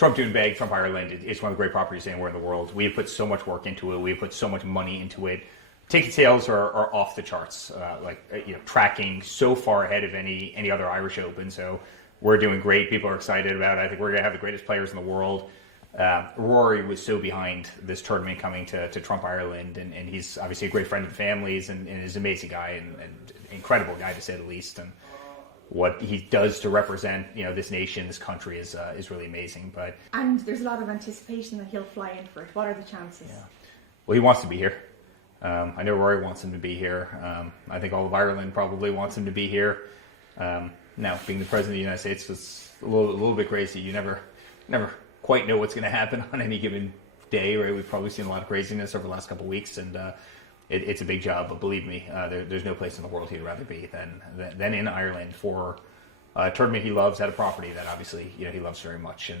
Trump Doonbeg, Trump Ireland, it's one of the great properties anywhere in the world. We have put so much work into it. We have put so much money into it. Ticket sales are off the charts, tracking so far ahead of any other Irish Open. So we're doing great. People are excited about it. I think we're going to have the greatest players in the world. Rory was so behind this tournament coming to Trump Ireland, and he's obviously a great friend of the families and is an amazing guy and incredible guy to say the least. And what he does to represent, this nation, this country is really amazing. And there's a lot of anticipation that he'll fly in for it. What are the chances? Yeah. Well, he wants to be here. I know Rory wants him to be here. I think all of Ireland probably wants him to be here. Now, being the president of the United States is a little bit crazy. You never quite know what's going to happen on any given day, right? We've probably seen a lot of craziness over the last couple of weeks, and it's a big job. But believe me, there's no place in the world he'd rather be than in Ireland for a tournament he loves at a property that obviously he loves very much. And